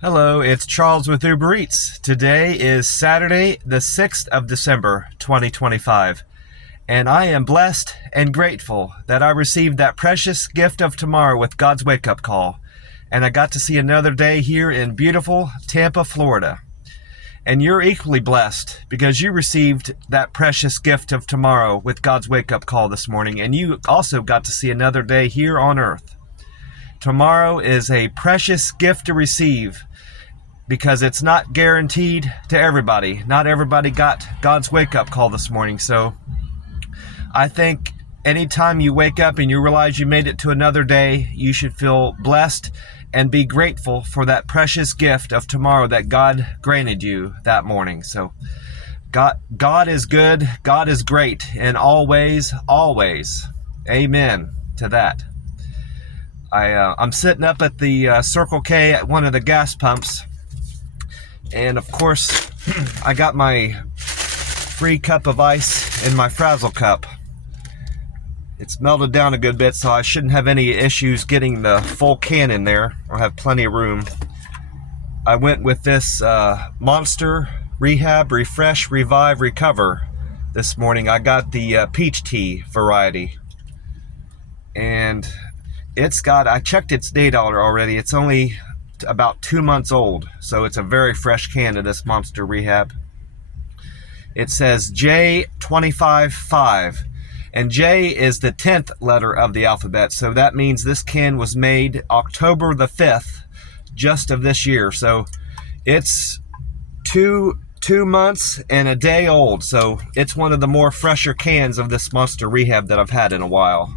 Hello, it's Charles with UberEats. Today is Saturday, the 6th of December, 2025, and I am blessed and grateful that I received that precious gift of tomorrow with God's wake-up call, and I got to see another day here in beautiful Tampa, Florida. And you're equally blessed because you received that precious gift of tomorrow with God's wake-up call this morning, and you also got to see another day here on earth. Tomorrow is a precious gift to receive because it's not guaranteed to everybody. Not everybody got God's wake-up call this morning. So I think anytime you wake up and you realize you made it to another day, you should feel blessed and be grateful for that precious gift of tomorrow that God granted you that morning. So God is good. God is great in all ways, always. Amen to that. I'm sitting up at the Circle K at one of the gas pumps, and of course I got my free cup of ice in my Frazzle cup. It's melted down a good bit, so I shouldn't have any issues getting the full can in there. I'll have plenty of room. I went with this Monster Rehab, Refresh, Revive, Recover this morning. I got the peach tea variety, and I checked its date already. It's only about 2 months old, so it's a very fresh can of this Monster Rehab. It says J255, and J is the 10th letter of the alphabet, so that means this can was made October the 5th, just of this year. So it's two months and a day old, so it's one of the more fresher cans of this Monster Rehab that I've had in a while.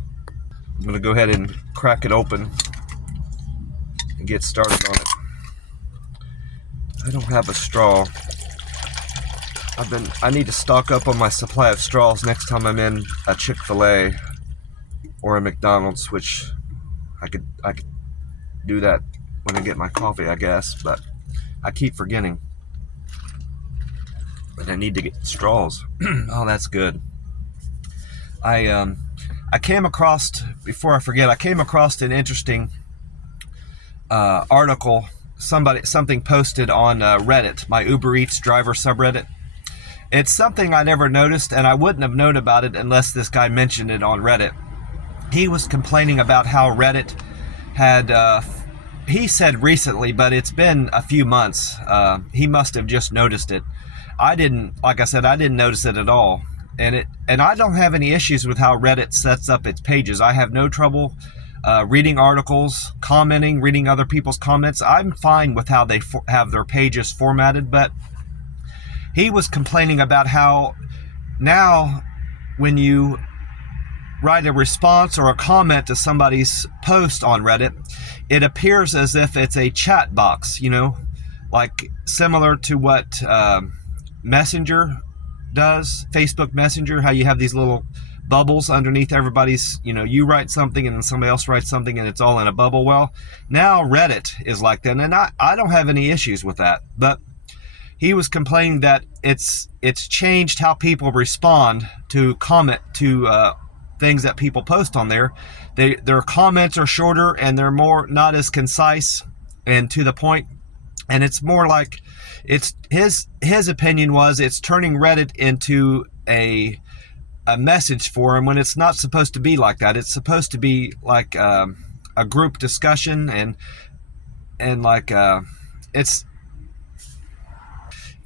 I'm going to go ahead and crack it open and get started on it. I don't have a straw. I need to stock up on my supply of straws next time I'm in a Chick-fil-A or a McDonald's, which I could do that when I get my coffee, I guess, but I keep forgetting. But I need to get straws. Oh, that's good. I came across, before I forget, an interesting article, something posted on Reddit, my UberEats driver subreddit. It's something I never noticed, and I wouldn't have known about it unless this guy mentioned it on Reddit. He was complaining about how Reddit had, he said recently, but it's been a few months. He must have just noticed it. Like I said, I didn't notice it at all. And I don't have any issues with how Reddit sets up its pages. I have no trouble reading articles, commenting, reading other people's comments. I'm fine with how they have their pages formatted, but he was complaining about how now when you write a response or a comment to somebody's post on Reddit, it appears as if it's a chat box, like similar to what Messenger does, Facebook Messenger, how you have these little bubbles underneath everybody's, you write something and then somebody else writes something and it's all in a bubble. Well, now Reddit is like that, and I don't have any issues with that, but he was complaining that it's changed how people respond to things that people post on there. Their comments are shorter and they're more not as concise and to the point, and it's more like it's his opinion was it's turning Reddit into a message forum when it's not supposed to be like that. It's supposed to be like a group discussion and like it's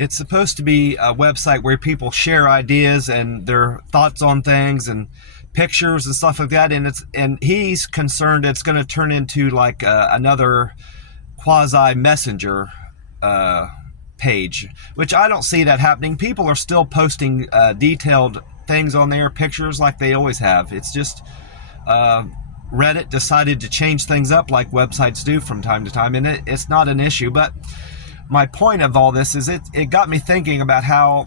supposed to be a website where people share ideas and their thoughts on things and pictures and stuff like that. And he's concerned it's going to turn into like another quasi messenger page, which I don't see that happening. People are still posting detailed things on there, pictures like they always have. It's just Reddit decided to change things up like websites do from time to time, and it's not an issue. But my point of all this is it got me thinking about how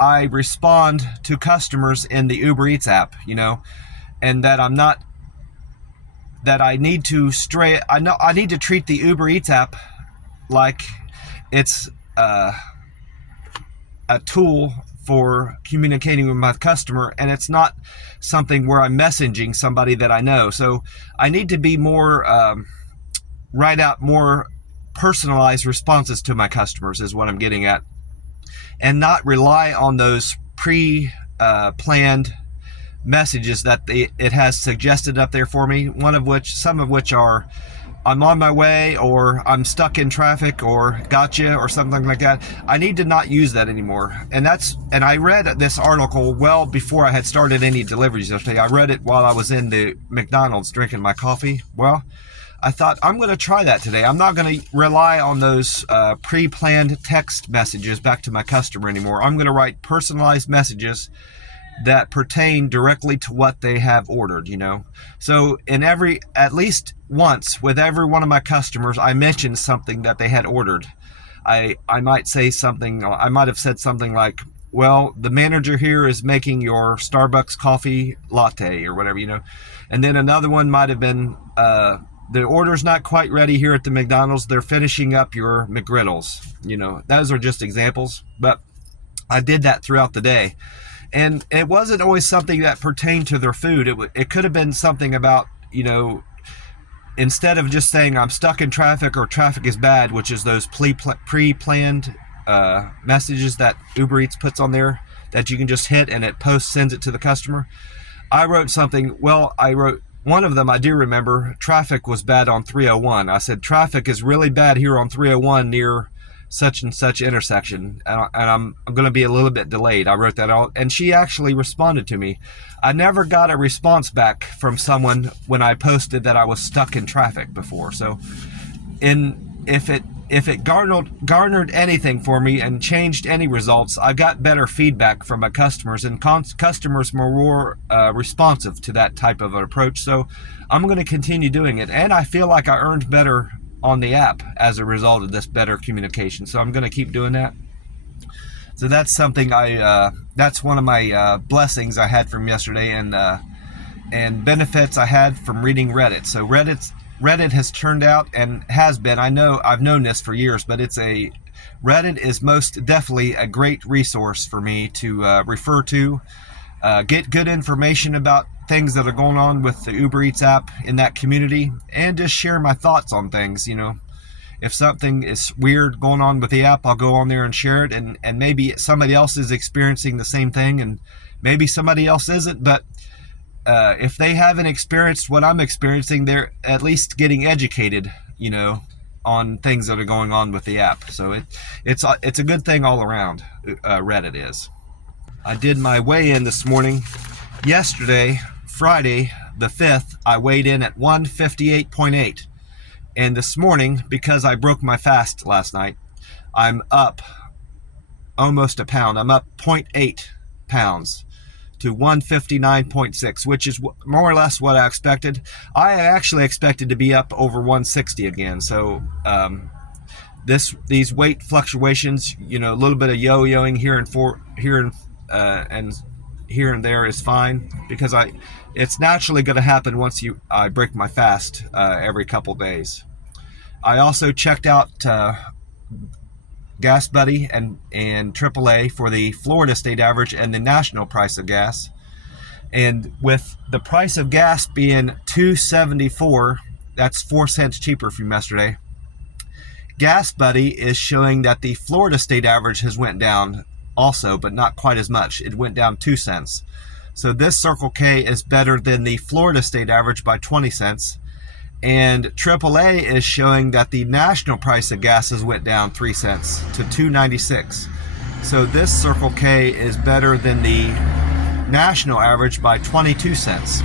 I respond to customers in the UberEats app, and that I need to I need to treat the UberEats app like it's a tool for communicating with my customer, and it's not something where I'm messaging somebody that I know. So I need to be more, write out more personalized responses to my customers is what I'm getting at, and not rely on those pre-planned messages that it has suggested up there for me. Some of which are, I'm on my way, or I'm stuck in traffic, or gotcha, or something like that. I need to not use that anymore. And I read this article well before I had started any deliveries yesterday. I read it while I was in the McDonald's drinking my coffee. Well, I thought, I'm going to try that today. I'm not going to rely on those pre-planned text messages back to my customer anymore. I'm going to write personalized messages that pertain directly to what they have ordered, So at least once with every one of my customers, I mentioned something that they had ordered. I might have said something like, well, the manager here is making your Starbucks coffee latte, or whatever, And then another one might have been, the order's not quite ready here at the McDonald's. They're finishing up your McGriddles. Those are just examples, but I did that throughout the day. And it wasn't always something that pertained to their food. It could have been something about, instead of just saying I'm stuck in traffic or traffic is bad, which is those pre-planned messages that Uber Eats puts on there that you can just hit and it sends it to the customer. I wrote one of them, I do remember, traffic was bad on 301. I said, traffic is really bad here on 301 near such and such intersection, and I'm going to be a little bit delayed. I wrote that out, and she actually responded to me. I never got a response back from someone when I posted that I was stuck in traffic before. So if it garnered anything for me and changed any results, I got better feedback from my customers, and customers were more responsive to that type of an approach. So I'm going to continue doing it, and I feel like I earned better on the app as a result of this better communication. So I'm going to keep doing that. So that's something that's one of my blessings I had from yesterday, and benefits I had from reading Reddit. So Reddit has turned out, and has been, I've known this for years, but Reddit is most definitely a great resource for me to refer to, get good information about things that are going on with the Uber Eats app in that community, and just share my thoughts on things. If something is weird going on with the app, I'll go on there and share it, and maybe somebody else is experiencing the same thing, and maybe somebody else isn't, but if they haven't experienced what I'm experiencing, they're at least getting educated, on things that are going on with the app. So it's a good thing all around, Reddit is. I did my weigh-in this morning. Yesterday, Friday the 5th, I weighed in at 158.8. And this morning, because I broke my fast last night, I'm up almost a pound. I'm up 0.8 pounds to 159.6, which is more or less what I expected. I actually expected to be up over 160 again. So these weight fluctuations, a little bit of yo-yoing here and there is fine, because it's naturally going to happen once I break my fast every couple days. I also checked out Gas Buddy and AAA for the Florida state average and the national price of gas. And with the price of gas being $2.74, that's 4 cents cheaper from yesterday. Gas Buddy is showing that the Florida state average has went down also, but not quite as much. It went down 2 cents. So this Circle K is better than the Florida state average by 20 cents. And AAA is showing that the national price of gas has went down 3 cents to $2.96. So this Circle K is better than the national average by 22 cents.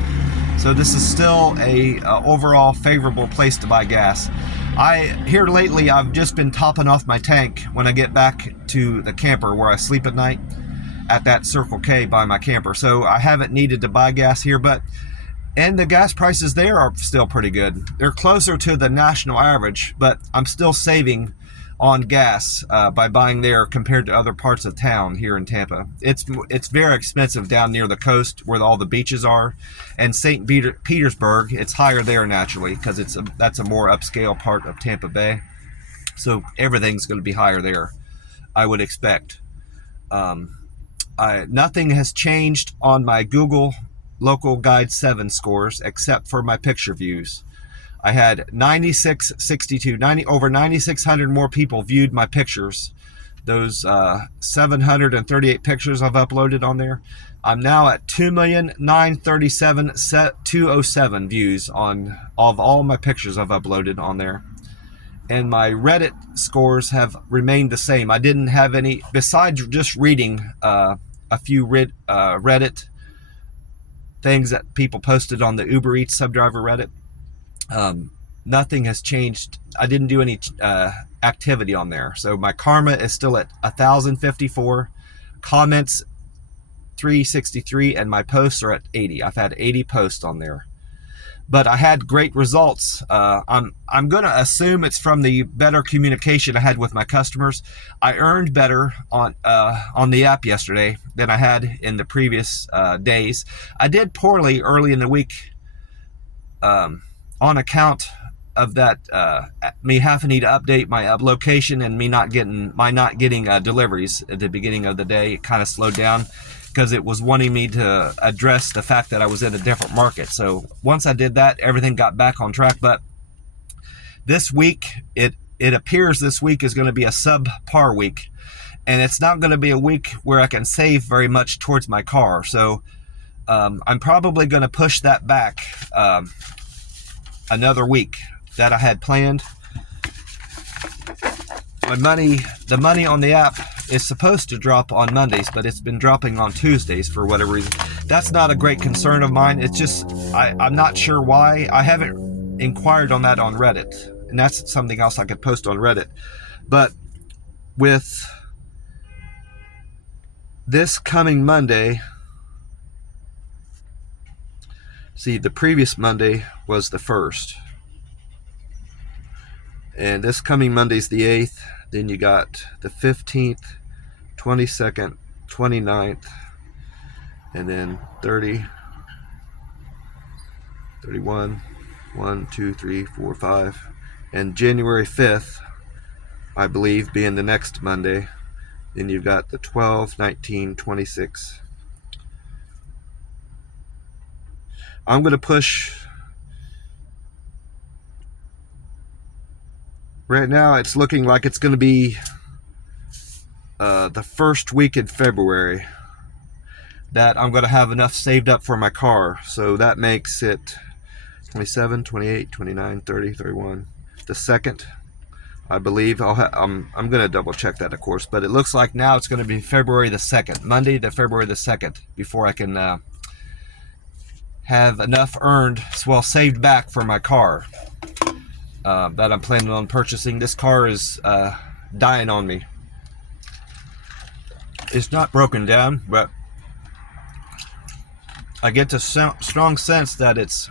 So this is still a overall favorable place to buy gas. Here lately, I've just been topping off my tank when I get back to the camper where I sleep at night, at that Circle K by my camper. So I haven't needed to buy gas here, and the gas prices there are still pretty good. They're closer to the national average, but I'm still saving on gas by buying there compared to other parts of town here in Tampa. It's very expensive down near the coast where all the beaches are, and St. Petersburg, it's higher there naturally because that's a more upscale part of Tampa Bay. So everything's going to be higher there, I would expect. Nothing has changed on my Google Local Guide 7 scores except for my picture views. I had 9,662, over 9,600 more people viewed my pictures. Those 738 pictures I've uploaded on there. I'm now at 2,937,207 views of all my pictures I've uploaded on there. And my Reddit scores have remained the same. I didn't have any, besides just reading a few Reddit things that people posted on the UberEats subdriver Reddit. Nothing has changed. I didn't do any activity on there. So my karma is still at 1,054, comments 363, and my posts are at 80. I've had 80 posts on there. But I had great results. I'm going to assume it's from the better communication I had with my customers. I earned better on the app yesterday than I had in the previous days. I did poorly early in the week on account of that me having to update my location and me not getting deliveries at the beginning of the day. It kind of slowed down because it was wanting me to address the fact that I was in a different market. So once I did that, everything got back on track. But this week, it appears this week is going to be a subpar week, and it's not going to be a week where I can save very much towards my car. So I'm probably going to push that back another week that I had planned. The money on the app is supposed to drop on Mondays, but it's been dropping on Tuesdays for whatever reason. That's not a great concern of mine. It's just, I'm not sure why. I haven't inquired on that on Reddit, and that's something else I could post on Reddit. But with this coming Monday, see, the previous Monday was the 1st. And this coming Monday's the 8th. Then you got the 15th, 22nd, 29th, and then 30, 31, 1, 2, 3, 4, 5. And January 5th, I believe, being the next Monday. Then you've got the 12, 19, 26. I'm going to push. Right now, it's looking like it's going to be the first week in February that I'm going to have enough saved up for my car. So that makes it 27, 28, 29, 30, 31. The 2nd, I believe. I'm going to double check that, of course. But it looks like now it's going to be February the 2nd. Monday, February the 2nd, before I can have enough saved back for my car. That I'm planning on purchasing. This car is dying on me. It's not broken down, but I get the strong sense that it's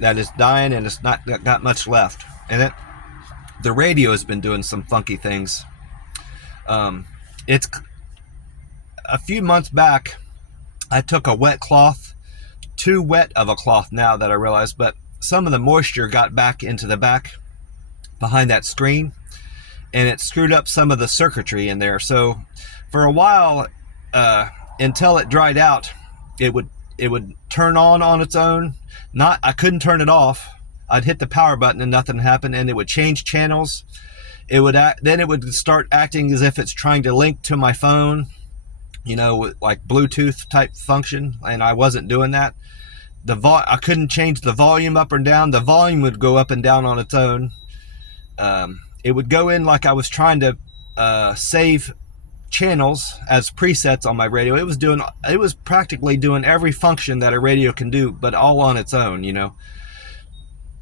dying and it's not got much left. And the radio has been doing some funky things. It's a few months back, I took a wet cloth, too wet of a cloth now that I realize, but some of the moisture got back into the back behind that screen, and it screwed up some of the circuitry in there. So for a while, until it dried out, it would turn on its own. I couldn't turn it off. I'd hit the power button and nothing happened, and it would change channels. Then it would start acting as if it's trying to link to my phone, like Bluetooth type function, and I wasn't doing that. I couldn't change the volume up or down. The volume would go up and down on its own. It would go in like I was trying to save channels as presets on my radio. It was practically doing every function that a radio can do, but all on its own,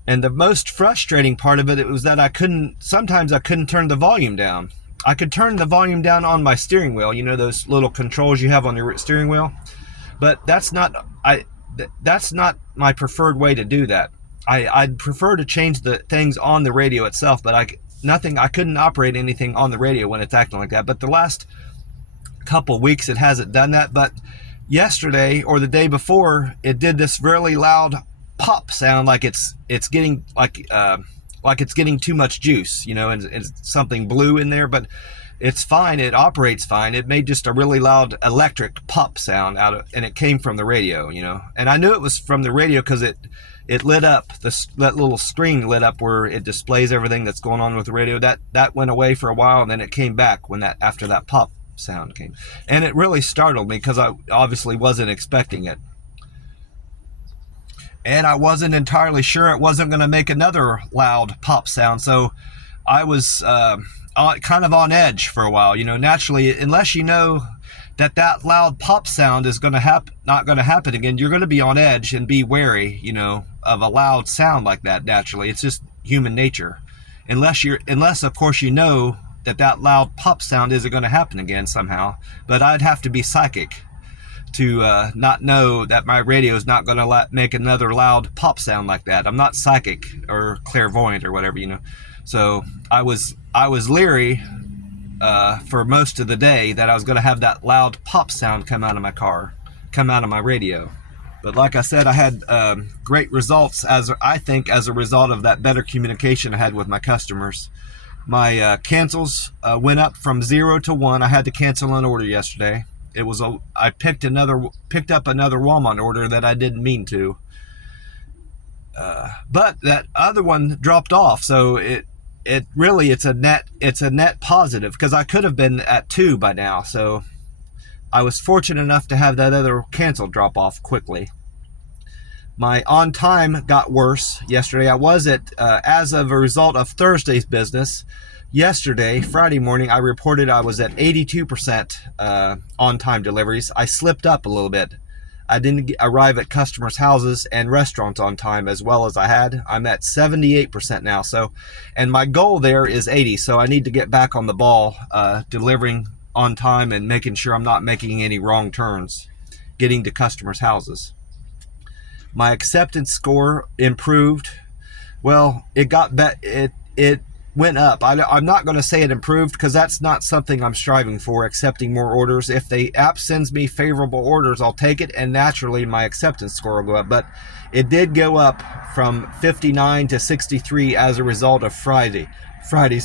And the most frustrating part of it was that sometimes I couldn't turn the volume down. I could turn the volume down on my steering wheel, those little controls you have on your steering wheel, but that's not my preferred way to do that. I'd prefer to change the things on the radio itself, but I couldn't operate anything on the radio when it's acting like that. But the last couple weeks it hasn't done that. But yesterday or the day before, it did this really loud pop sound, like it's getting like like it's getting too much juice, you know, and something blue in there, but it's fine. It operates fine. It made just a really loud electric pop sound and it came from the radio, you know. And I knew it was from the radio because it lit up, that little screen lit up where it displays everything that's going on with the radio. That went away for a while, and then it came back after that pop sound came. And it really startled me because I obviously wasn't expecting it. And I wasn't entirely sure it wasn't going to make another loud pop sound. So I was kind of on edge for a while. You know, naturally, unless you know that loud pop sound is going to not going to happen again, you're going to be on edge and be wary, you know, of a loud sound like that. Naturally, it's just human nature. Unless of course you know that loud pop sound isn't going to happen again somehow. But I'd have to be psychic to not know that my radio is not going to make another loud pop sound like that. I'm not psychic or clairvoyant or whatever, you know. So I was leery for most of the day that I was going to have that loud pop sound come out of my radio. But like I said, I had great results as a result of that better communication I had with my customers. My cancels went up from 0 to 1. I had to cancel an order yesterday. I picked up another Walmart order that I didn't mean to. But that other one dropped off, so it's a net positive, because I could have been at 2 by now. So I was fortunate enough to have that other cancel drop off quickly. My on time got worse yesterday. I was as of a result of Thursday's business. Yesterday, Friday morning, I reported I was at 82% on time deliveries. I slipped up a little bit. I didn't arrive at customers' houses and restaurants on time as well as I had. I'm at 78% now. And my goal there is 80. So I need to get back on the ball, delivering on time and making sure I'm not making any wrong turns, getting to customers' houses. My acceptance score improved. Well, it went up. I'm not going to say it improved, because that's not something I'm striving for, accepting more orders. If the app sends me favorable orders, I'll take it, and naturally my acceptance score will go up. But it did go up from 59 to 63 as a result of Friday's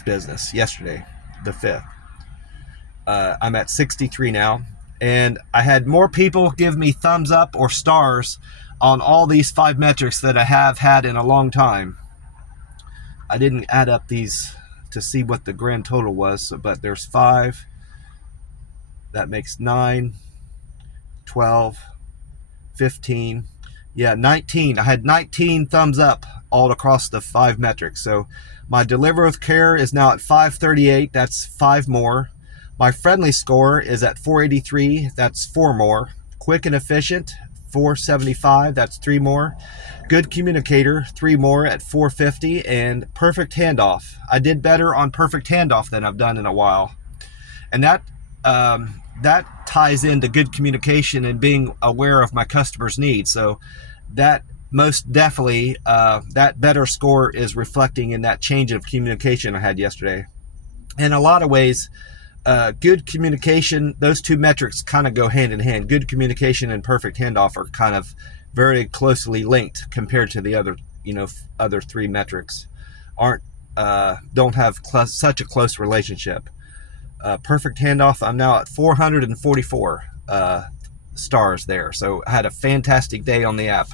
business yesterday, the 5th. I'm at 63 now, and I had more people give me thumbs up or stars on all these 5 metrics that I have had in a long time. I didn't add up these to see what the grand total was, but there's 5. That makes 9, 12, 15. Yeah, 19. I had 19 thumbs up all across the 5 metrics. So my deliver with care is now at 538. That's 5 more. My friendly score is at 483. That's 4 more. Quick and efficient, 475. That's 3 more. Good communicator, 3 more at 450. And perfect handoff. I did better on perfect handoff than I've done in a while. And that ties into good communication and being aware of my customers' needs. So that most definitely, that better score is reflecting in that change of communication I had yesterday. In a lot of ways, good communication, those 2 metrics kind of go hand in hand. Good communication and perfect handoff are kind of very closely linked compared to the other 3 metrics. Don't have such a close relationship. Perfect handoff, I'm now at 444 stars there. So I had a fantastic day on the app.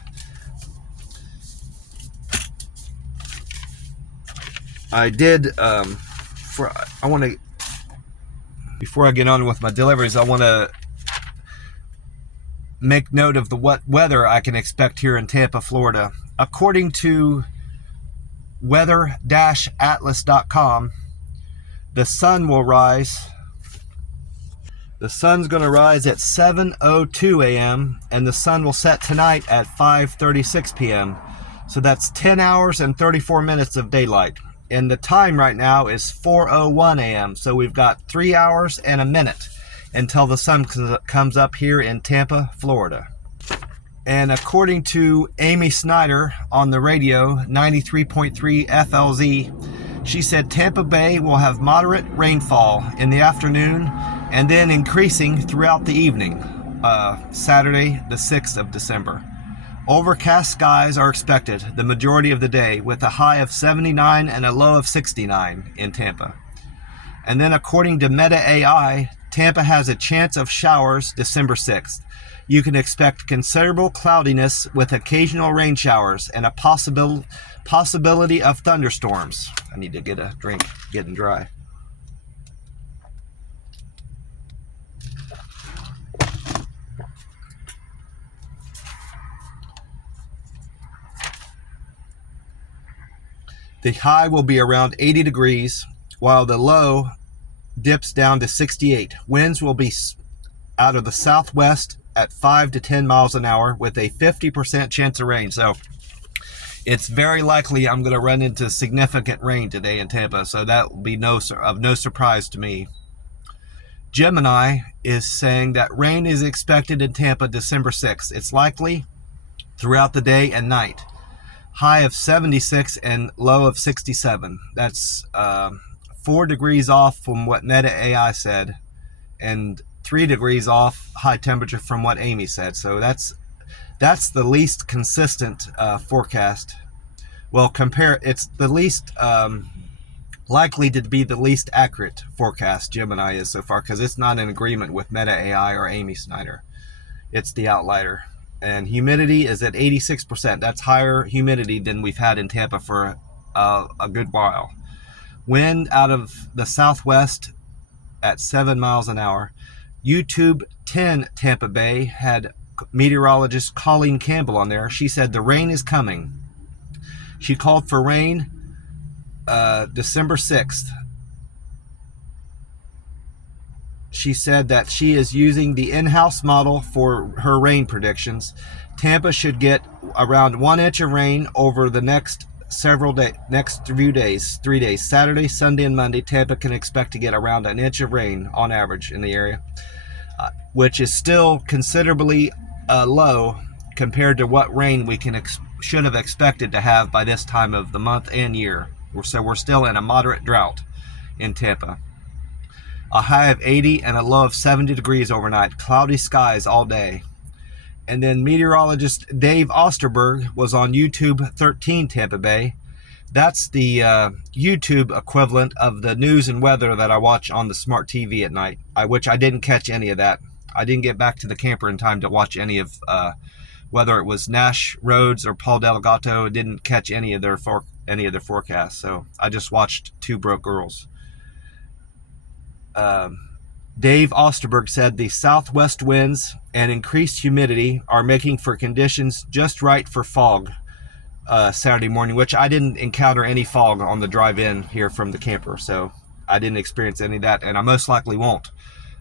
I did, before I get on with my deliveries, I want to make note of what weather I can expect here in Tampa, Florida. According to weather-atlas.com, the sun will rise. The sun's going to rise at 7:02 a.m. and the sun will set tonight at 5:36 p.m. So that's 10 hours and 34 minutes of daylight. And the time right now is 4:01 a.m. So we've got 3 hours and a minute until the sun comes up here in Tampa, Florida. And according to Amy Snyder on the radio, 93.3 FLZ, she said Tampa Bay will have moderate rainfall in the afternoon and then increasing throughout the evening, Saturday, the 6th of December. Overcast skies are expected the majority of the day, with a high of 79 and a low of 69 in Tampa. And then according to Meta AI, Tampa has a chance of showers December 6th. You can expect considerable cloudiness with occasional rain showers and a possibility of thunderstorms. I need to get a drink, getting dry. The high will be around 80 degrees, while the low dips down to 68. Winds will be out of the southwest at 5 to 10 miles an hour with a 50% chance of rain. So it's very likely I'm going to run into significant rain today in Tampa. So that will be of no surprise to me. Gemini is saying that rain is expected in Tampa December 6th. It's likely throughout the day and night. High of 76 and low of 67. That's 4 degrees off from what Meta AI said, and 3 degrees off high temperature from what Amy said. So that's the least consistent forecast. Well, it's the least likely to be the least accurate forecast Gemini is so far, because it's not in agreement with Meta AI or Amy Snyder. It's the outlier. And humidity is at 86%. That's higher humidity than we've had in Tampa for a good while. Wind out of the southwest at 7 miles an hour. YouTube 10 Tampa Bay had meteorologist Colleen Campbell on there. She said the rain is coming. She called for rain December 6th. She said that she is using the in-house model for her rain predictions. Tampa should get around 1 inch of rain over the next 3 days. Saturday, Sunday, and Monday, Tampa can expect to get around 1 inch of rain on average in the area, which is still considerably low compared to what rain we should have expected to have by this time of the month and year. So we're still in a moderate drought in Tampa. A high of 80 and a low of 70 degrees overnight. Cloudy skies all day. And then meteorologist Dave Osterberg was on YouTube 13 Tampa Bay. That's the YouTube equivalent of the news and weather that I watch on the smart TV at night, which I didn't catch any of that. I didn't get back to the camper in time to watch any of, whether it was Nash Rhodes or Paul Delgato. I didn't catch any of their forecasts. So I just watched Two Broke Girls. Dave Osterberg said the southwest winds and increased humidity are making for conditions just right for fog Saturday morning, which I didn't encounter any fog on the drive in here from the camper, so I didn't experience any of that, and I most likely won't,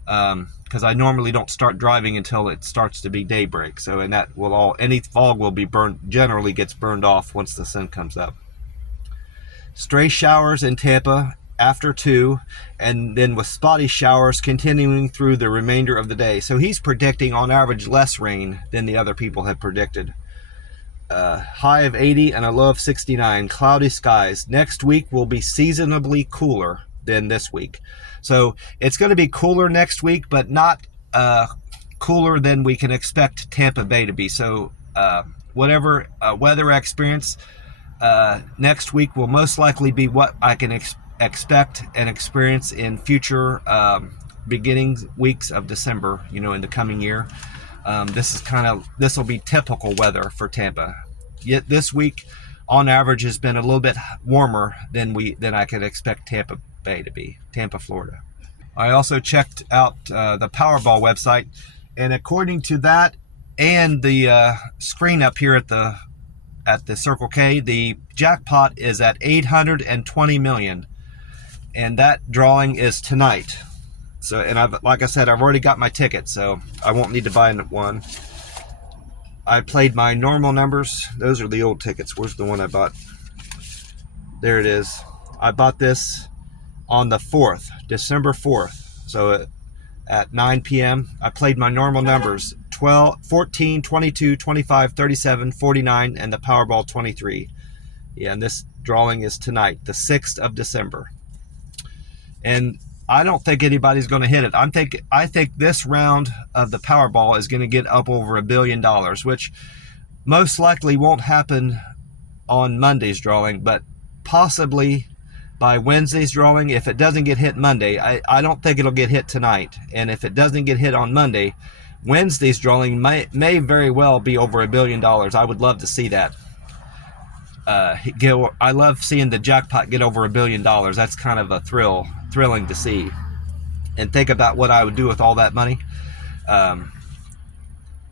because I normally don't start driving until it starts to be daybreak. So, and that will any fog will be generally gets burned off once the sun comes up. Stray showers in Tampa after 2, and then with spotty showers continuing through the remainder of the day. So he's predicting on average less rain than the other people had predicted. High of 80 and a low of 69. Cloudy skies. Next week will be seasonably cooler than this week. So it's going to be cooler next week, but not cooler than we can expect Tampa Bay to be. So whatever weather I experience next week will most likely be what I can expect and experience in future beginning weeks of December, in the coming year. This will be typical weather for Tampa. Yet this week on average has been a little bit warmer than I could expect Tampa Bay to be, Tampa, Florida. I also checked out the Powerball website, and according to that and the screen up here at the Circle K, the jackpot is at $820 million. And that drawing is tonight. So, and like I said, I've already got my ticket, so I won't need to buy one. I played my normal numbers. Those are the old tickets. Where's the one I bought? There it is. I bought this on the 4th, December 4th. So at 9 p.m., I played my normal numbers: 12, 14, 22, 25, 37, 49, and the Powerball 23. Yeah, and this drawing is tonight, the 6th of December. And I don't think anybody's going to hit it. I think this round of the Powerball is going to get up over $1 billion, which most likely won't happen on Monday's drawing, but possibly by Wednesday's drawing. If it doesn't get hit Monday, I don't think it'll get hit tonight. And if it doesn't get hit on Monday, Wednesday's drawing may very well be over $1 billion. I would love to see that. I love seeing the jackpot get over $1 billion. That's kind of a thrilling to see. And think about what I would do with all that money.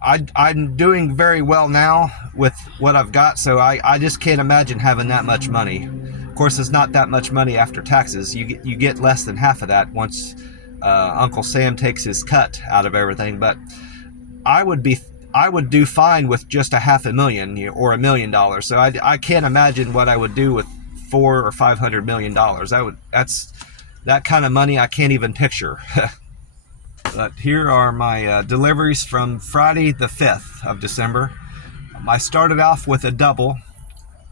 I'm doing very well now with what I've got, so I just can't imagine having that much money. Of course, it's not that much money after taxes. You get less than half of that once Uncle Sam takes his cut out of everything. But I would do fine with just $500,000 or $1 million. So I can't imagine what I would do with $400 or $500 million. That's that kind of money I can't even picture. But here are my deliveries from Friday the 5th of December. I started off with a double.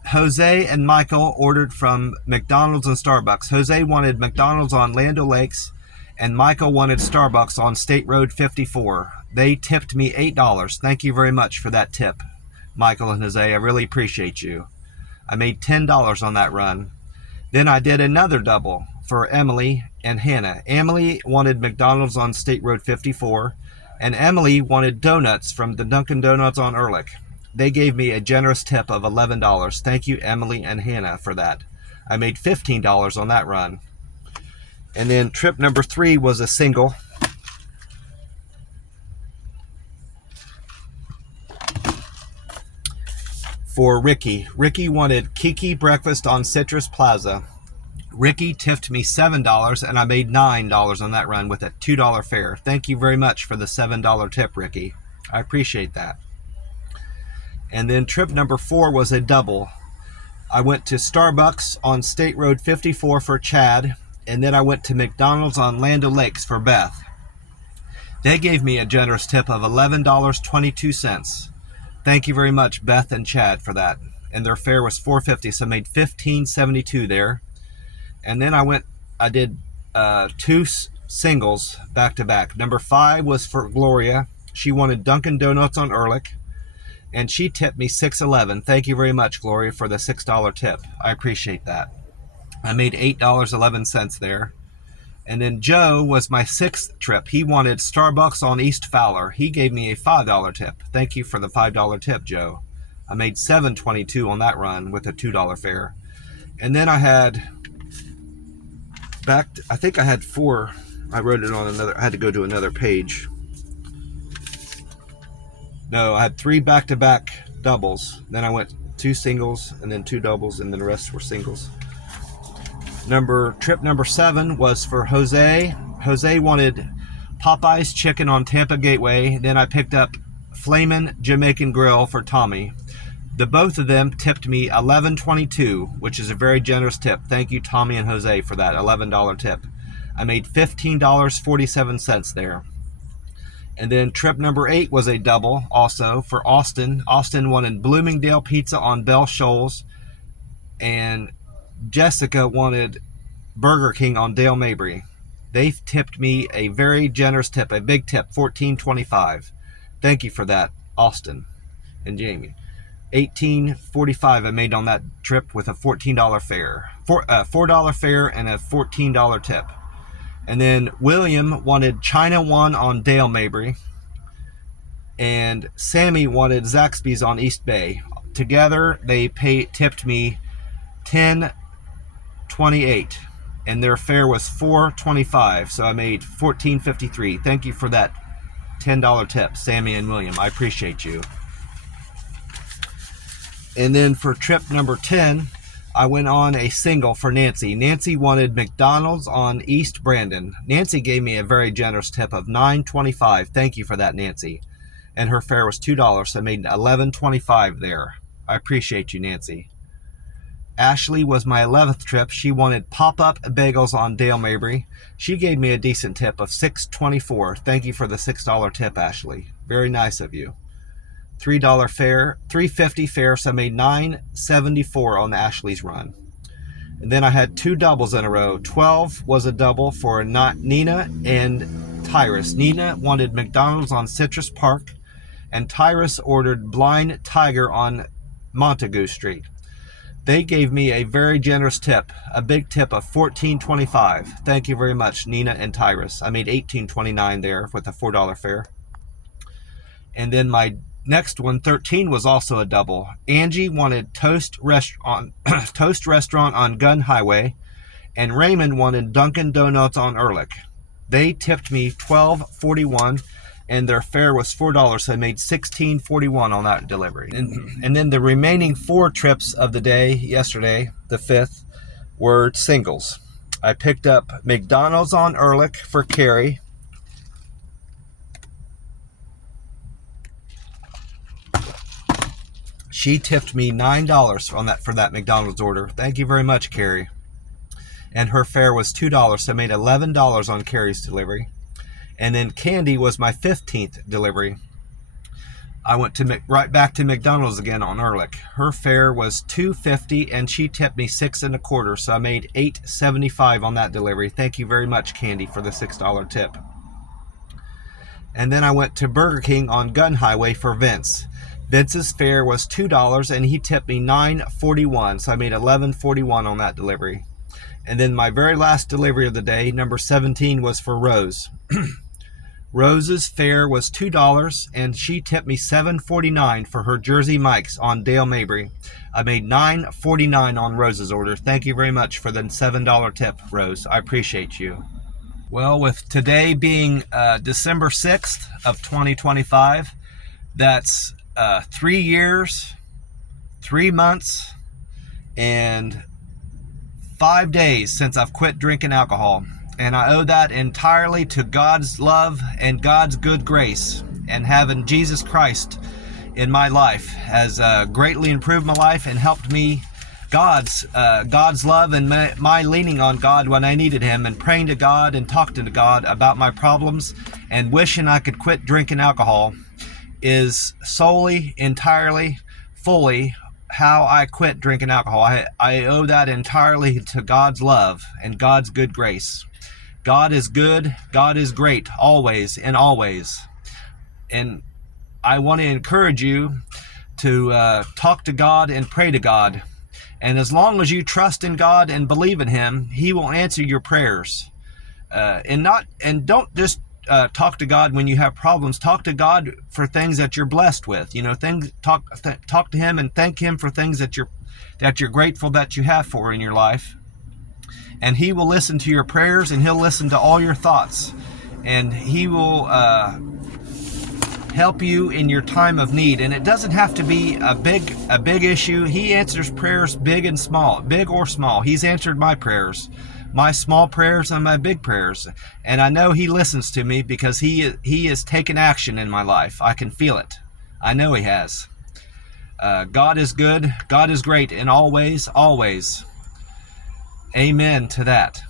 Jose and Michael ordered from McDonald's and Starbucks. Jose wanted McDonald's on Land O'Lakes, and Michael wanted Starbucks on State Road 54. They tipped me $8. Thank you very much for that tip, Michael and Jose. I really appreciate you. I made $10 on that run. Then I did another double for Emily and Hannah. Emily wanted McDonald's on State Road 54, and Emily wanted donuts from the Dunkin' Donuts on Ehrlich. They gave me a generous tip of $11. Thank you, Emily and Hannah, for that. I made $15 on that run. And then trip number 3 was a single. For Ricky. Ricky wanted Kiki breakfast on Citrus Plaza. Ricky tipped me $7, and I made $9 on that run with a $2 fare. Thank you very much for the $7 tip, Ricky. I appreciate that. And then trip number 4 was a double. I went to Starbucks on State Road 54 for Chad, and then I went to McDonald's on Land O'Lakes for Beth. They gave me a generous tip of $11.22. Thank you very much, Beth and Chad, for that. And their fare was $4.50, so I made $15.72 there. And then I did 2 singles back to back. Number 5 was for Gloria. She wanted Dunkin' Donuts on Ehrlich, and she tipped me $6.11. Thank you very much, Gloria, for the $6 tip. I appreciate that. I made $8.11 there. And then Joe was my 6th trip. He wanted Starbucks on East Fowler. He gave me a $5 tip. Thank you for the $5 tip, Joe. I made $7.22 on that run with a $2 fare. And then I had I think I had 4. I wrote it on another. I had to go to another page. No, I had 3 back-to-back doubles. Then I went 2 singles and then 2 doubles, and then the rest were singles. Trip number 7 was for Jose. Jose wanted Popeye's chicken on Tampa Gateway. Then I picked up Flamin' Jamaican Grill for Tommy. The both of them tipped me $11.22, which is a very generous tip. Thank you, Tommy and Jose, for that $11 tip. I made $15.47 there. And then trip number 8 was a double also for Austin. Austin wanted Bloomingdale Pizza on Bell Shoals, and Jessica wanted Burger King on Dale Mabry. They tipped me a very generous tip, a big tip, $14.25. Thank you for that, Austin and Jamie. $18.45 I made on that trip with a $14 fare. $4 fare and a $14 tip. And then William wanted China One on Dale Mabry, and Sammy wanted Zaxby's on East Bay. Together they tipped me $10.28, and their fare was $4.25, so I made $14.53. Thank you for that $10 tip, Sammy and William. I appreciate you. And then for trip number 10, I went on a single for Nancy. Nancy wanted McDonald's on East Brandon. Nancy gave me a very generous tip of $9.25. Thank you for that, Nancy. And her fare was $2, so I made $11.25 there. I appreciate you, Nancy. Ashley was my 11th trip. She wanted pop-up bagels on Dale Mabry. She gave me a decent tip of $6.24. Thank you for the $6 tip, Ashley. Very nice of you. $3 fare, $3.50 fare, so I made $9.74 on Ashley's run. And then I had 2 doubles in a row. 12 was a double for Nina and Tyrus. Nina wanted McDonald's on Citrus Park, and Tyrus ordered Blind Tiger on Montague Street. They gave me a very generous tip, a big tip of $14.25. Thank you very much, Nina and Tyrus. I made $18.29 there with a $4 fare. And then my next one, 13, was also a double. Angie wanted Toast Restaurant on Gun Highway, and Raymond wanted Dunkin' Donuts on Ehrlich. They tipped me $12.41, and their fare was $4, so I made $16.41 on that delivery. And then the remaining 4 trips of the day, yesterday, the 5th, were singles. I picked up McDonald's on Ehrlich for Carrie. She tipped me $9 for that McDonald's order. Thank you very much, Carrie. And her fare was $2, so I made $11 on Carrie's delivery. And then Candy was my 15th delivery. I went to right back to McDonald's again on Ehrlich. Her fare was $2.50, and she tipped me $6.25, so I made $8.75 on that delivery. Thank you very much, Candy, for the $6 tip. And then I went to Burger King on Gun Highway for Vince. Vince's fare was $2, and he tipped me $9.41, so I made $11.41 on that delivery. And then my very last delivery of the day, number 17, was for Rose. Rose's fare was $2, and she tipped me $7.49 for her Jersey Mike's on Dale Mabry. I made $9.49 on Rose's order. Thank you very much for the $7 tip, Rose. I appreciate you. Well, with today being December 6th of 2025, that's 3 years, 3 months, and 5 days since I've quit drinking alcohol. And I owe that entirely to God's love and God's good grace, and having Jesus Christ in my life has greatly improved my life and helped me. God's love and my leaning on God when I needed Him, and praying to God and talking to God about my problems and wishing I could quit drinking alcohol is solely, entirely, fully how I quit drinking alcohol. I owe that entirely to God's love and God's good grace. God is good. God is great, always and always. And I want to encourage you to talk to God and pray to God. And as long as you trust in God and believe in Him, He will answer your prayers. And don't just talk to God when you have problems. Talk to God for things that you're blessed with. Talk to Him and thank Him for things that you're grateful that you have for in your life. And He will listen to your prayers, and He'll listen to all your thoughts, and He will help you in your time of need. And it doesn't have to be a big issue. He answers prayers big and small, big or small. He's answered my prayers, my small prayers and my big prayers. And I know He listens to me because He has taken action in my life. I can feel it. I know He has. God is good. God is great in all ways, always. Amen to that.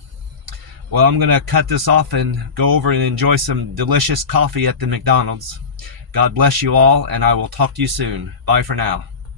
Well, I'm going to cut this off and go over and enjoy some delicious coffee at the McDonald's. God bless you all, and I will talk to you soon. Bye for now.